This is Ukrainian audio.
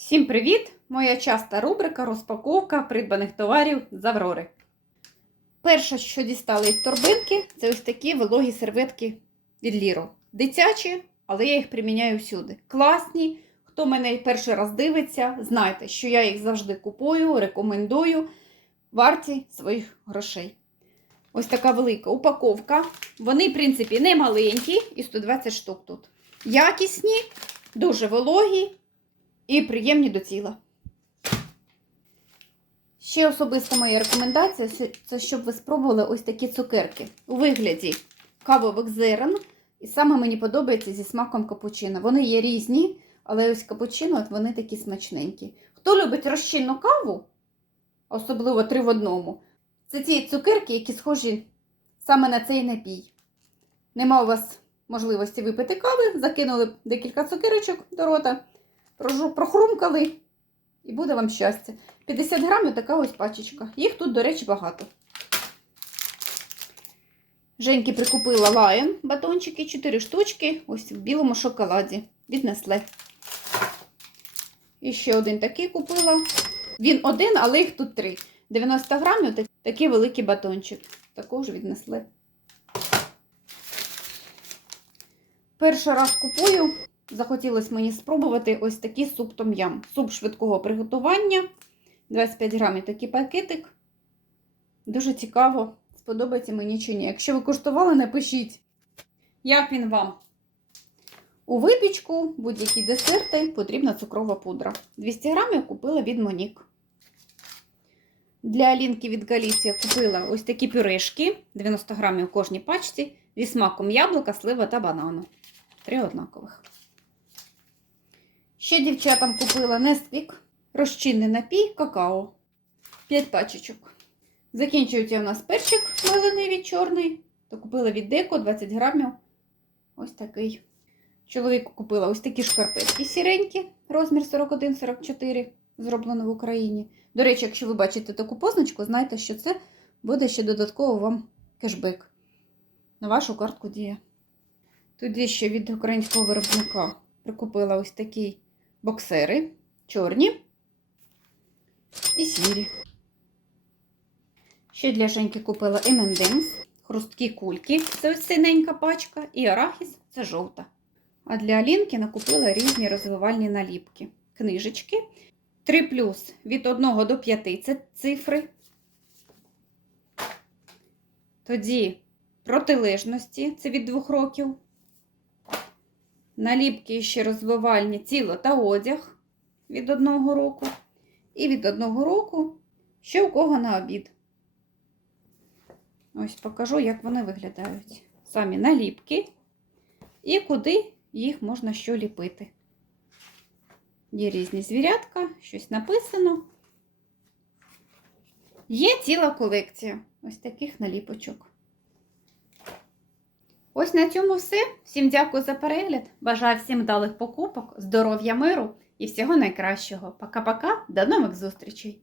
Всім привіт! Моя часта рубрика розпаковка придбаних товарів з Аврори. Перше, що дістали із торбинки, це ось такі вологі серветки від Ліро. Дитячі, але я їх приміняю всюди. Класні. Хто мене перший раз дивиться, знайте, що я їх завжди купую, рекомендую, варті своїх грошей. Ось така велика упаковка. Вони, в принципі, не маленькі, і 120 штук тут. Якісні, дуже вологі і приємні до тіла. Ще особиста моя рекомендація це щоб ви спробували ось такі цукерки у вигляді кавових зерен. І саме мені подобається зі смаком капучино. Вони є різні, але ось капучино от вони такі смачненькі. Хто любить розчинну каву, особливо три в одному, це ті цукерки, які схожі саме на цей напій. Нема у вас можливості випити кави, закинули декілька цукерочок до рота, прохрумкали, і буде вам щастя. 50 грамів така ось пачечка. Їх тут, до речі, багато. Женьки прикупила лайон батончики, 4 штучки, ось в білому шоколаді. Віднесли. І ще один такий купила. Він один, але їх тут три. 90 грамів так- такий великий батончик. Також віднесли. Перший раз купую. Захотілося мені спробувати ось такий суп том-ям. Суп швидкого приготування. 25 грамів такий пакетик. Дуже цікаво, сподобається мені чи ні. Якщо ви куштували, напишіть, як він вам. У випічку будь-які десерти потрібна цукрова пудра. 200 грамів купила від Монік. Для Алінки від Галіція купила ось такі пюрешки, 90 грамів в кожній пачці, зі смаком яблука, слива та банану. Три однакових. Ще дівчатам купила Несквік, розчинний напій, какао. 5 пачечок. Закінчується у нас перчик мелений чорний. То купила від Деко 20 грамів. Ось такий. Чоловіку купила ось такі шкарпетки сіренькі, розмір 41-44, зроблено в Україні. До речі, якщо ви бачите таку позначку, знайте, що це буде ще додатково вам кешбек на вашу картку Дія. Тоді ще від українського виробника прикупила ось такі боксери чорні і сірі. Ще для Женьки купила M&M's, хрусткі кульки, це ось синенька пачка, і арахіс це жовта. А для Алінки накупила різні розвивальні наліпки. Книжечки. 3 плюс від 1 до 5 це цифри. Тоді протилежності це від 2 років. Наліпки ще розвивальні тіло та одяг від 1 року. І від 1 року ще у кого на обід. Ось покажу, як вони виглядають. Самі наліпки і куди їх можна що ліпити. Є різні звірятка, щось написано. Є ціла колекція ось таких наліпочок. Ось на цьому все. Всім дякую за перегляд. Бажаю всім вдалих покупок, здоров'я, миру і всього найкращого. Пока-пока, до нових зустрічей!